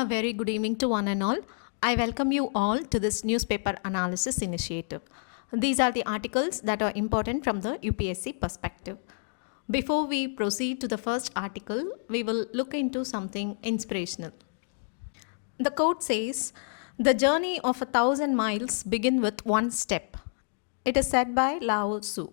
A very good evening to one and all. I welcome you all to this newspaper analysis initiative. These are the articles that are important from the UPSC perspective. Before we proceed to the first article, we will look into something inspirational. The quote says, "The journey of 1,000 miles begin with one step." It is said by Lao Tzu.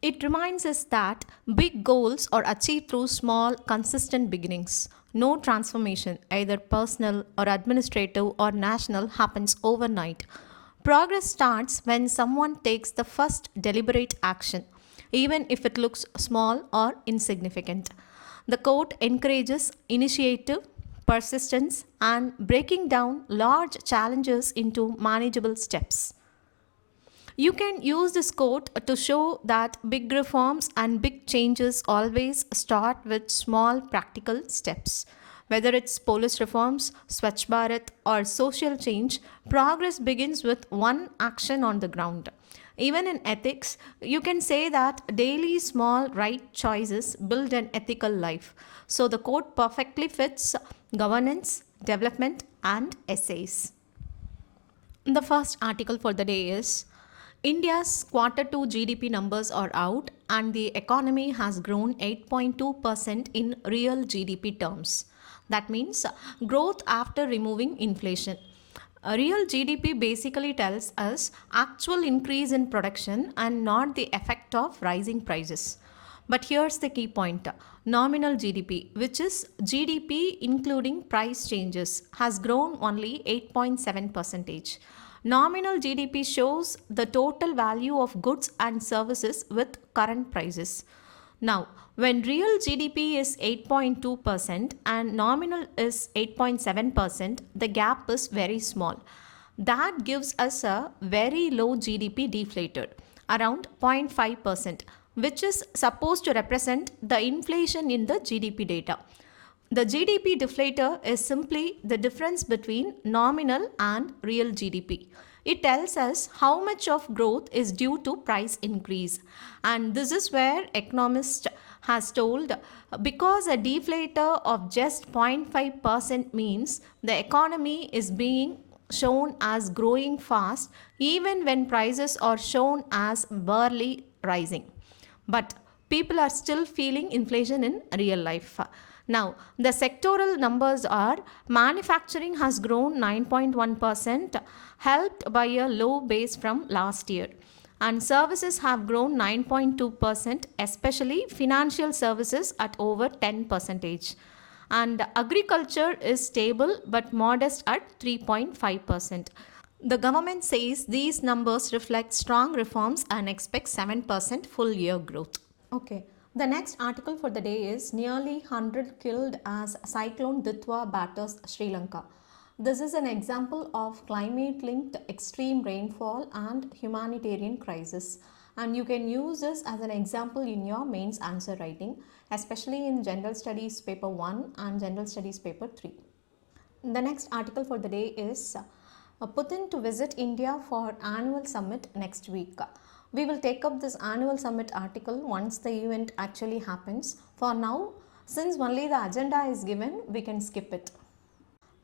It reminds us that big goals are achieved through small, consistent beginnings. No transformation, either personal or administrative or national, happens overnight. Progress starts when someone takes the first deliberate action, even if it looks small or insignificant. The quote encourages initiative, persistence, and breaking down large challenges into manageable steps. You can use this quote to show that big reforms and big changes always start with small practical steps. Whether it's police reforms, Swachh Bharat, or social change, progress begins with one action on the ground. Even in ethics, you can say that daily small right choices build an ethical life. So the quote perfectly fits governance, development, and essays. The first article for the day is India's Q2 GDP numbers are out and the economy has grown 8.2% in real GDP terms. That means growth after removing inflation. A real GDP basically tells us actual increase in production and not the effect of rising prices. But here's the key point. Nominal GDP, which is GDP including price changes, has grown only 8.7%. Nominal GDP shows the total value of goods and services with current prices. Now, when real GDP is 8.2% and nominal is 8.7%, the gap is very small. That gives us a very low GDP deflator, around 0.5%, which is supposed to represent the inflation in the GDP data. The GDP deflator is simply the difference between nominal and real GDP. It tells us how much of growth is due to price increase. And this is where economist has told because a deflator of just 0.5% means the economy is being shown as growing fast even when prices are shown as barely rising. But people are still feeling inflation in real life. Now, the sectoral numbers are manufacturing has grown 9.1%, helped by a low base from last year. And services have grown 9.2%, especially financial services at over 10%. And agriculture is stable but modest at 3.5%. The government says these numbers reflect strong reforms and expects 7% full year growth. Okay, the next article for the day is nearly 100 killed as Cyclone Ditwah batters Sri Lanka. This is an example of climate linked extreme rainfall and humanitarian crisis. And you can use this as an example in your mains answer writing, especially in General Studies paper 1 and General Studies paper 3. The next article for the day is Putin to visit India for annual summit next week. We will take up this annual summit article once the event actually happens. For now, since only the agenda is given, we can skip it.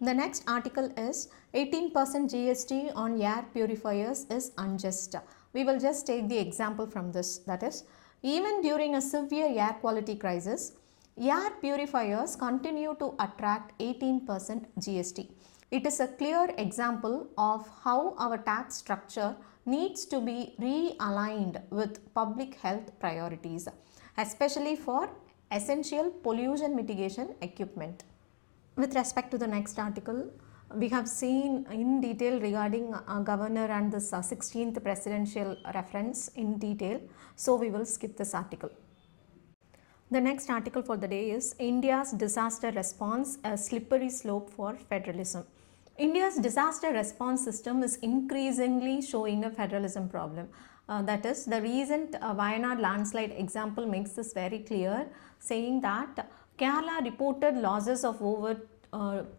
The next article is 18% GST on air purifiers is unjust. We will just take the example from this. That is, even during a severe air quality crisis, air purifiers continue to attract 18% GST. It is a clear example of how our tax structure needs to be realigned with public health priorities, especially for essential pollution mitigation equipment. With respect to the next article, we have seen in detail regarding governor and this 16th presidential reference in detail, so we will skip this article. The next article for the day is India's disaster response, a slippery slope for federalism. India's disaster response system is increasingly showing a federalism problem. That is, the recent Wayanad landslide example makes this very clear, saying that Kerala reported losses of over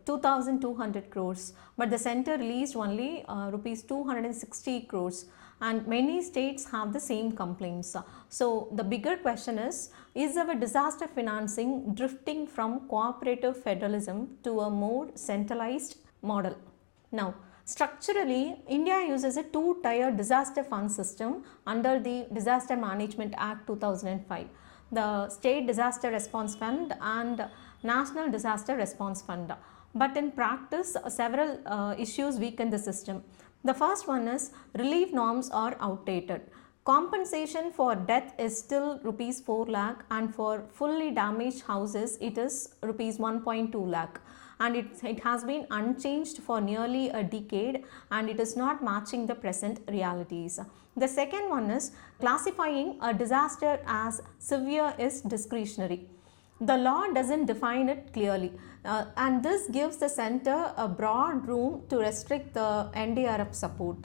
2 2,200 crores, but the center released only rupees 260 crores, and many states have the same complaints. So the bigger question is our disaster financing drifting from cooperative federalism to a more centralized model? Now, structurally, India uses a two-tier disaster fund system under the Disaster Management Act 2005, the State Disaster Response Fund and National Disaster Response Fund. But in practice, several issues weaken the system. The first one is relief norms are outdated. Compensation for death is still rupees 4 lakh, and for fully damaged houses it is rupees 1.2 lakh, and it has been unchanged for nearly a decade, and it is not matching the present realities. The second one is classifying a disaster as severe is discretionary. The law doesn't define it clearly, and this gives the center a broad room to restrict the NDRF support.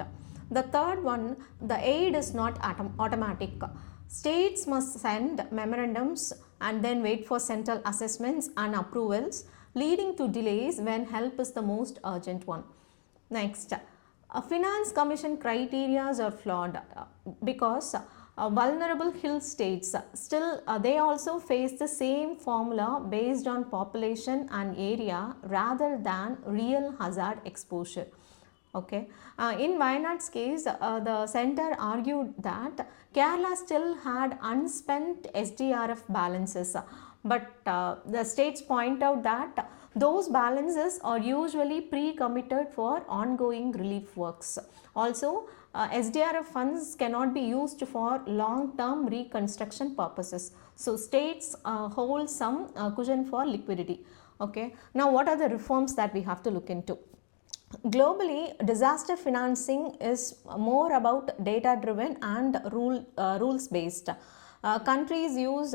The third one, the aid is not automatic. States must send memorandums and then wait for central assessments and approvals, leading to delays when help is the most urgent one. Next, finance commission criteria are flawed because vulnerable hill states still they also face the same formula based on population and area rather than real hazard exposure. Okay. In Wayanad's case, the center argued that Kerala still had unspent SDRF balances, but the states point out that those balances are usually pre-committed for ongoing relief works. Also, SDRF funds cannot be used for long-term reconstruction purposes. So, states hold some cushion for liquidity. Okay. Now, what are the reforms that we have to look into? Globally, disaster financing is more about data-driven and rules-based. Countries use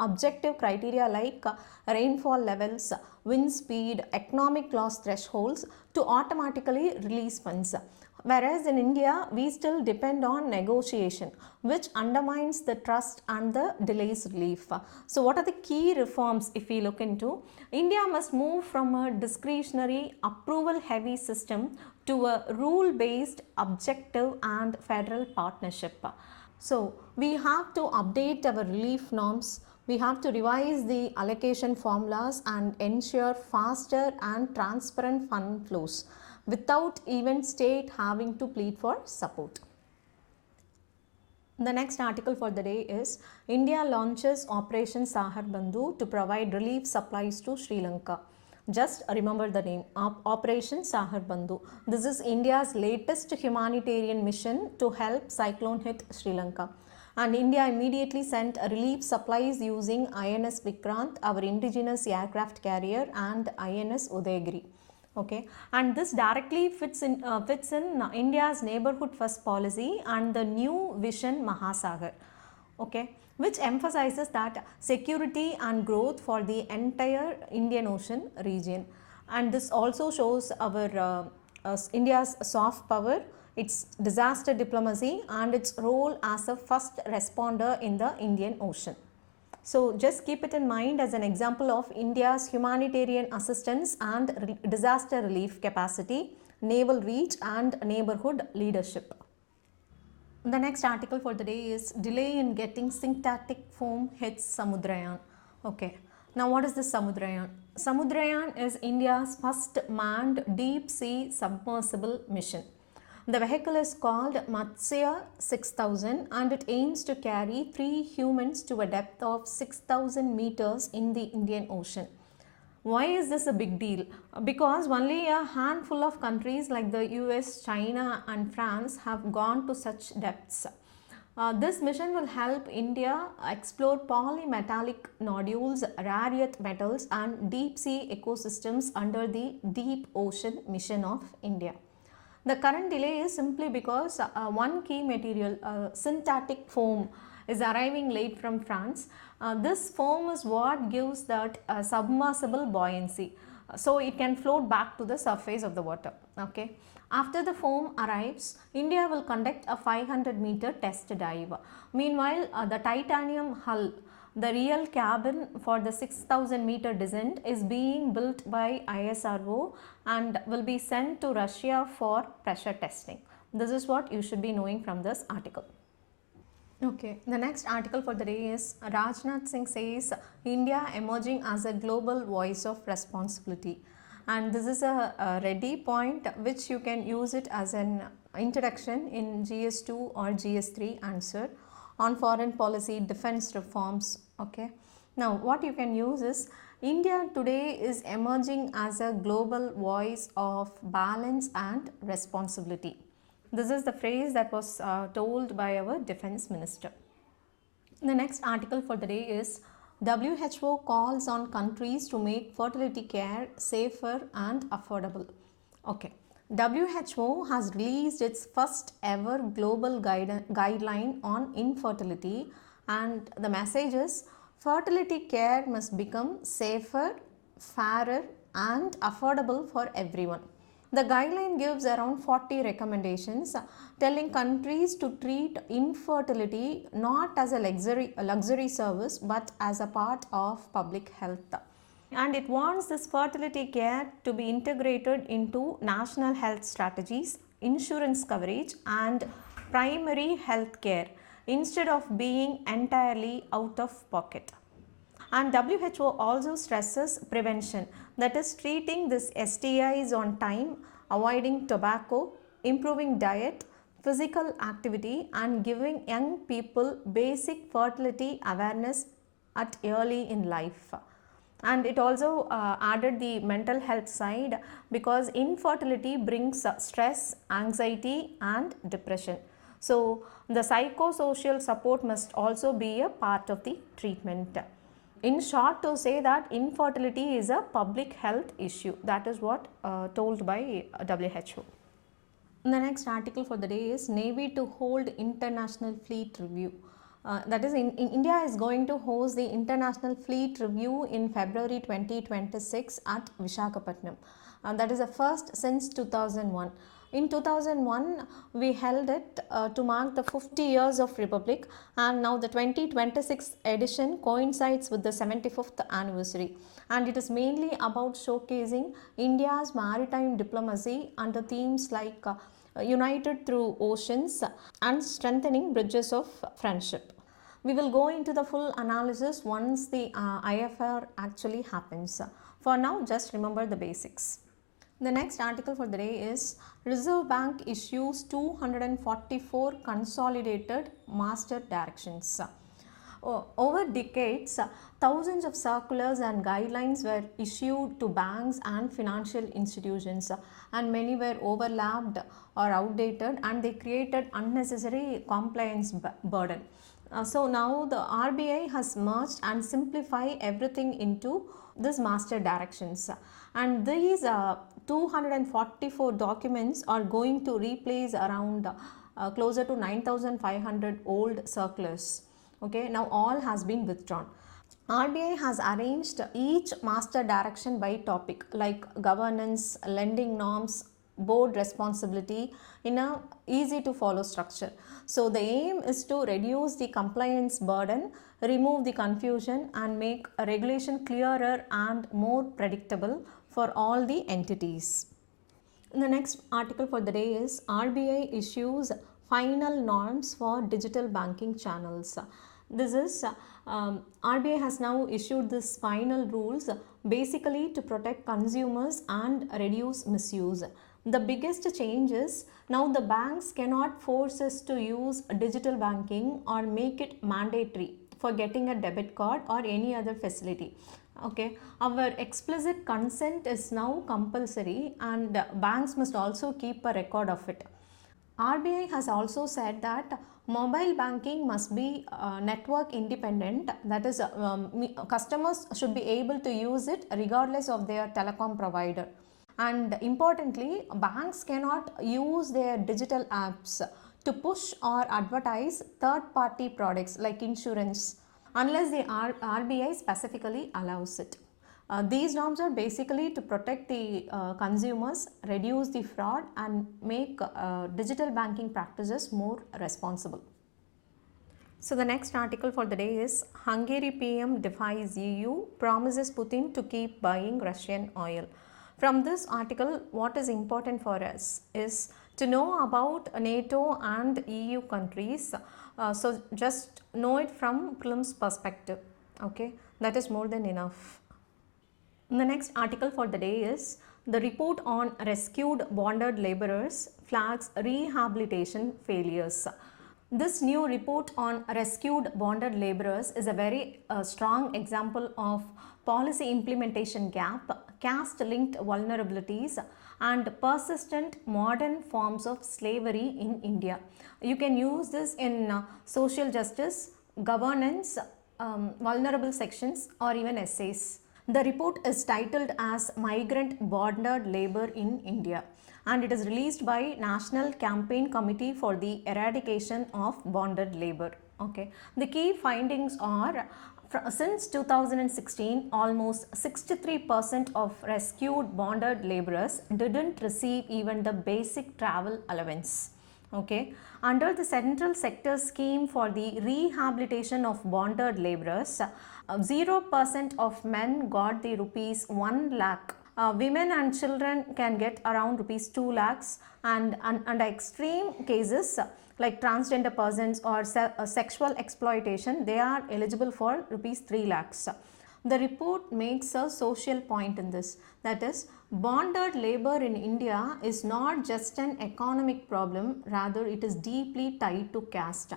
objective criteria like rainfall levels, wind speed, economic loss thresholds to automatically release funds. Whereas in India, we still depend on negotiation, which undermines the trust and the delays relief. So, what are the key reforms if we look into? India must move from a discretionary, approval-heavy system to a rule-based, objective and federal partnership. So, we have to update our relief norms. We have to revise the allocation formulas and ensure faster and transparent fund flows without even state having to plead for support. The next article for the day is India launches Operation Sahar Bandhu to provide relief supplies to Sri Lanka. Just remember the name, Operation Sahar Bandhu. This is India's latest humanitarian mission to help cyclone hit Sri Lanka. And India immediately sent relief supplies using INS Vikrant, our indigenous aircraft carrier, and INS Udayagiri. Okay, and this directly fits in India's neighborhood first policy and the new vision Mahasagar, okay, which emphasizes that security and growth for the entire Indian Ocean region. And this also shows our India's soft power, its disaster diplomacy and its role as a first responder in the Indian Ocean. So, just keep it in mind as an example of India's humanitarian assistance and disaster relief capacity, naval reach and neighborhood leadership. The next article for the day is delay in getting syntactic foam hits Samudrayan. Okay, now what is this Samudrayan? Samudrayan is India's first manned deep sea submersible mission. The vehicle is called Matsya 6000 and it aims to carry 3 humans to a depth of 6,000 meters in the Indian Ocean. Why is this a big deal? Because only a handful of countries like the US, China and France have gone to such depths. This mission will help India explore polymetallic nodules, rare earth metals and deep sea ecosystems under the Deep Ocean Mission of India. The current delay is simply because one key material, synthetic foam, is arriving late from France. This foam is what gives that submersible buoyancy. So, it can float back to the surface of the water. Okay. After the foam arrives, India will conduct a 500-meter test dive. Meanwhile, the titanium hull The real cabin for the 6,000 meter descent is being built by ISRO and will be sent to Russia for pressure testing. This is what you should be knowing from this article. Okay, the next article for the day is Rajnath Singh says India emerging as a global voice of responsibility. And this is a ready point which you can use it as an introduction in GS2 or GS3 answer on foreign policy, defense reforms. Okay, now what you can use is India today is emerging as a global voice of balance and responsibility. This is the phrase that was told by our defense minister. The next article for the day is WHO calls on countries to make fertility care safer and affordable. Okay. WHO has released its first ever global guideline on infertility, and the message is fertility care must become safer, fairer and affordable for everyone. The guideline gives around 40 recommendations telling countries to treat infertility not as a luxury service but as a part of public health. And it wants this fertility care to be integrated into national health strategies, insurance coverage and primary health care instead of being entirely out of pocket. And WHO also stresses prevention, that is treating these STIs on time, avoiding tobacco, improving diet, physical activity and giving young people basic fertility awareness at early in life. And it also added the mental health side because infertility brings stress, anxiety and depression. So the psychosocial support must also be a part of the treatment. In short, to say that infertility is a public health issue. That is what told by WHO. The next article for the day is Navy to hold International Fleet Review. That is in India is going to host the International Fleet Review in February 2026 at Visakhapatnam. That is the first since 2001. In 2001, we held it to mark the 50 years of Republic, and now the 2026 edition coincides with the 75th anniversary, and it is mainly about showcasing India's maritime diplomacy under themes like united through oceans and strengthening bridges of friendship. We will go into the full analysis once the IFR actually happens. For now, just remember the basics. The next article for the day is Reserve Bank issues 244 consolidated master directions. Over decades, thousands of circulars and guidelines were issued to banks and financial institutions, and many were overlapped or outdated, and they created unnecessary compliance burden. So now the RBI has merged and simplified everything into this master directions, and these 244 documents are going to replace around closer to 9,500 old circulars. Okay, now all has been withdrawn. RBI has arranged each master direction by topic like governance, lending norms, board responsibility in a easy to follow structure. So the aim is to reduce the compliance burden, remove the confusion and make a regulation clearer and more predictable for all the entities. The next article for the day is RBI issues final norms for digital banking channels. This is RBI has now issued this final rules basically to protect consumers and reduce misuse. The biggest change is now the banks cannot force us to use digital banking or make it mandatory for getting a debit card or any other facility. Okay, our explicit consent is now compulsory and banks must also keep a record of it. RBI has also said that mobile banking must be network independent, that is customers should be able to use it regardless of their telecom provider. And importantly, banks cannot use their digital apps to push or advertise third party products like insurance unless the RBI specifically allows it. These norms are basically to protect the consumers, reduce the fraud and make digital banking practices more responsible. So the next article for the day is Hungary PM defies EU, promises Putin to keep buying Russian oil. From this article, what is important for us is to know about NATO and EU countries. So just know it from Prelims perspective. Okay, that is more than enough. The next article for the day is the report on rescued bonded laborers flags rehabilitation failures. This new report on rescued bonded laborers is a very strong example of policy implementation gap, caste linked vulnerabilities, and persistent modern forms of slavery in India. You can use this in social justice, governance, vulnerable sections, or even essays. The report is titled as Migrant Bonded Labor in India and it is released by National Campaign Committee for the Eradication of Bonded Labor. Okay. The key findings are since 2016, almost 63% of rescued bonded laborers didn't receive even the basic travel allowance. Okay. Under the Central Sector Scheme for the Rehabilitation of Bonded Laborers, 0% of men got the rupees 1 lakh. Women and children can get around rupees 2 lakhs and under extreme cases like transgender persons or sexual exploitation, they are eligible for rupees 3 lakhs. The report makes a social point in this, that is, bonded labor in India is not just an economic problem, rather it is deeply tied to caste.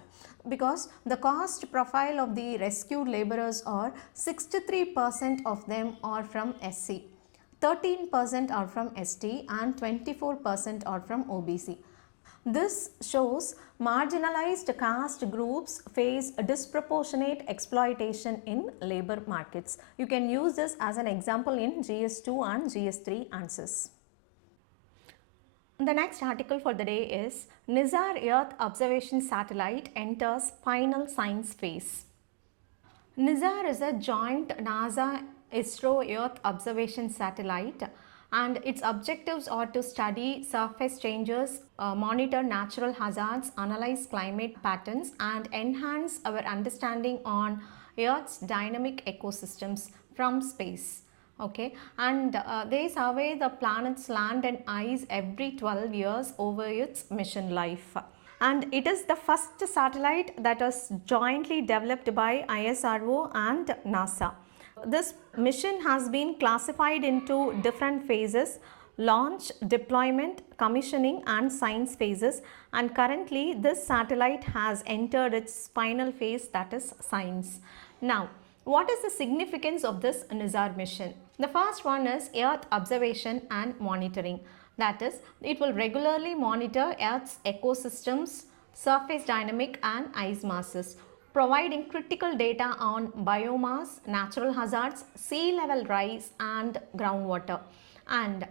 Because the cost profile of the rescued laborers are 63% of them are from SC, 13% are from ST and 24% are from OBC. This shows marginalized caste groups face disproportionate exploitation in labor markets. You can use this as an example in GS2 and GS3 answers. The next article for the day is Nizar Earth Observation Satellite enters final science phase. Nizar is a joint NASA ISRO Earth observation satellite and its objectives are to study surface changes, monitor natural hazards, analyze climate patterns and enhance our understanding on Earth's dynamic ecosystems from space. Okay, and they survey the planet's land and ice every 12 years over its mission life. And it is the first satellite that was jointly developed by ISRO and NASA. This mission has been classified into different phases: launch, deployment, commissioning and science phases, and currently this satellite has entered its final phase, that is science. Now, what is the significance of this Nizar mission? The first one is Earth observation and monitoring. That is, it will regularly monitor Earth's ecosystems, surface dynamic and ice masses, providing critical data on biomass, natural hazards, sea level rise and groundwater. And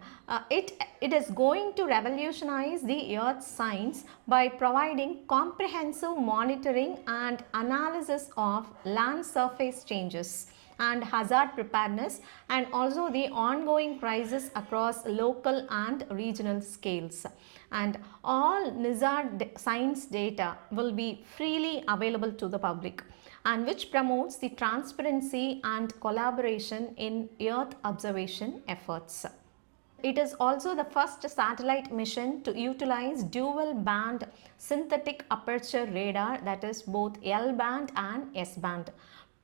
it is going to revolutionize the Earth's science by providing comprehensive monitoring and analysis of land surface changes and hazard preparedness and also the ongoing crisis across local and regional scales. And all Nizar science data will be freely available to the public and which promotes the transparency and collaboration in Earth observation efforts. It is also the first satellite mission to utilize dual band synthetic aperture radar, that is both L band and S band,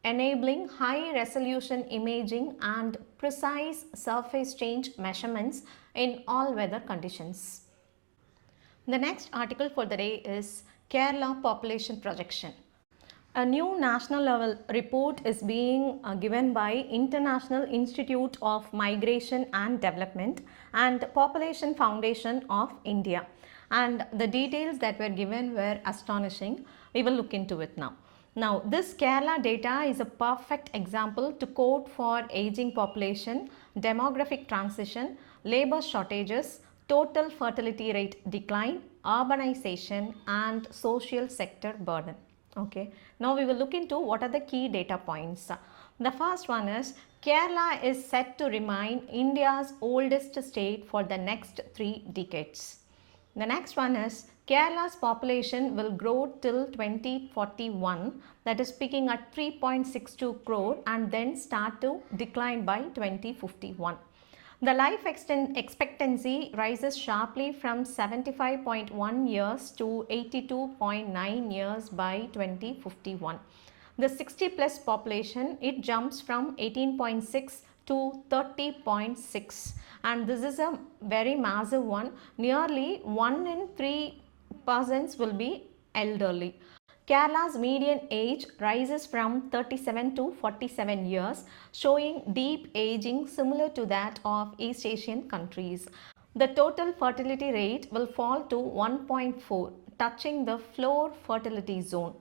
enabling high resolution imaging and precise surface change measurements in all weather conditions. The next article for the day is Kerala population projection. A new national level report is being given by International Institute of Migration and Development and Population Foundation of India, and the details that were given were astonishing. We will look into it now. Now, this Kerala data is a perfect example to code for aging population, demographic transition, labor shortages, total fertility rate decline, urbanization and social sector burden. Okay, now we will look into what are the key data points. The first one is Kerala is set to remain India's oldest state for the next 3 decades. The next one is Kerala's population will grow till 2041, that is peaking at 3.62 crore and then start to decline by 2051. The life expectancy rises sharply from 75.1 years to 82.9 years by 2051. The 60 plus population, it jumps from 18.6 to 30.6, and this is a very massive one. Nearly 1 in 3 persons will be elderly. Kerala's median age rises from 37 to 47 years, showing deep aging similar to that of East Asian countries. The total fertility rate will fall to 1.4, touching the floor fertility zone.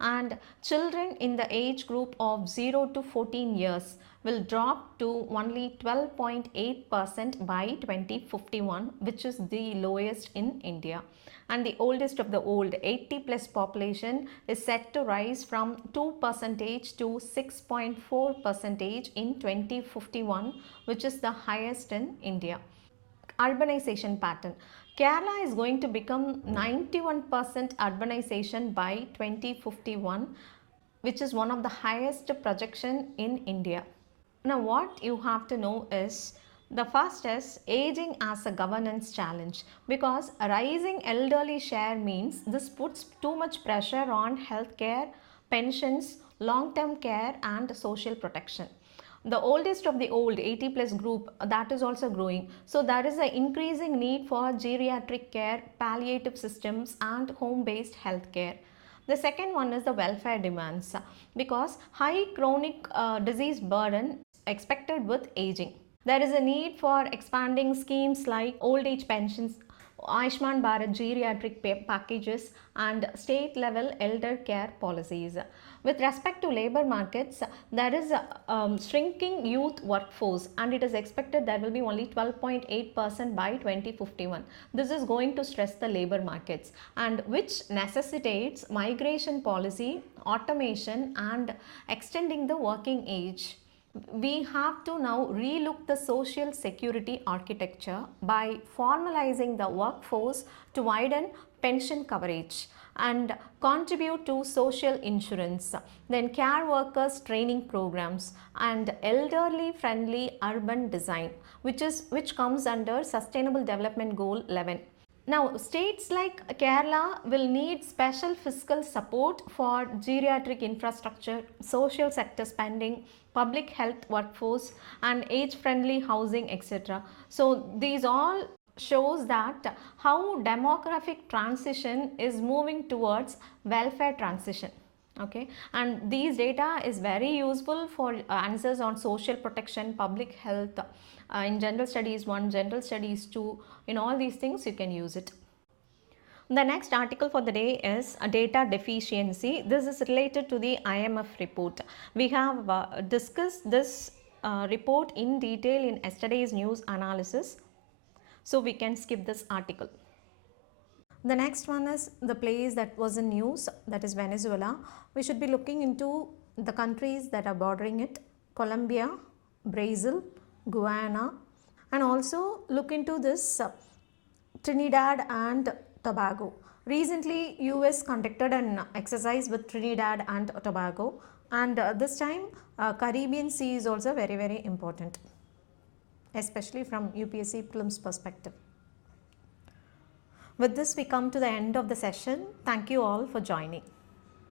And children in the age group of 0 to 14 years will drop to only 12.8% by 2051, which is the lowest in India. And the oldest of the old, 80 plus population, is set to rise from 2% to 6.4% in 2051, which is the highest in India. Urbanization pattern. Kerala is going to become 91% urbanization by 2051, which is one of the highest projection in India. Now what you have to know is, the first is aging as a governance challenge, because a rising elderly share means this puts too much pressure on healthcare, pensions, long-term care and social protection. The oldest of the old 80 plus group, that is also growing, so there is an increasing need for geriatric care, palliative systems and home-based healthcare. The second one is the welfare demands, because high chronic disease burden expected with aging. There is a need for expanding schemes like old age pensions, Ayushman Bharat geriatric packages and state level elder care policies. With respect to labor markets, there is a shrinking youth workforce and it is expected there will be only 12.8% by 2051. This is going to stress the labor markets, and which necessitates migration policy, automation and extending the working age. We have to now relook the social security architecture by formalizing the workforce to widen pension coverage and contribute to social insurance, then care workers training programs and elderly friendly urban design, which comes under Sustainable Development Goal 11. Now, states like Kerala will need special fiscal support for geriatric infrastructure, social sector spending, public health workforce and age-friendly housing, etc. So, these all shows that how demographic transition is moving towards welfare transition. Okay, and these data is very useful for answers on social protection, public health, in general studies 1, general studies 2, in all these things you can use it. The next article for the day is a data deficiency. This is related to the IMF report. We have discussed this report in detail in yesterday's news analysis, so we can skip this article. The next one is the place that was in news, that is Venezuela. We should be looking into the countries that are bordering it: Colombia, Brazil, Guyana, and also look into this Trinidad and Tobago. Recently, US conducted an exercise with Trinidad and Tobago, and this time Caribbean Sea is also very important, especially from UPSC prelims perspective. With this, we come to the end of the session. Thank you all for joining.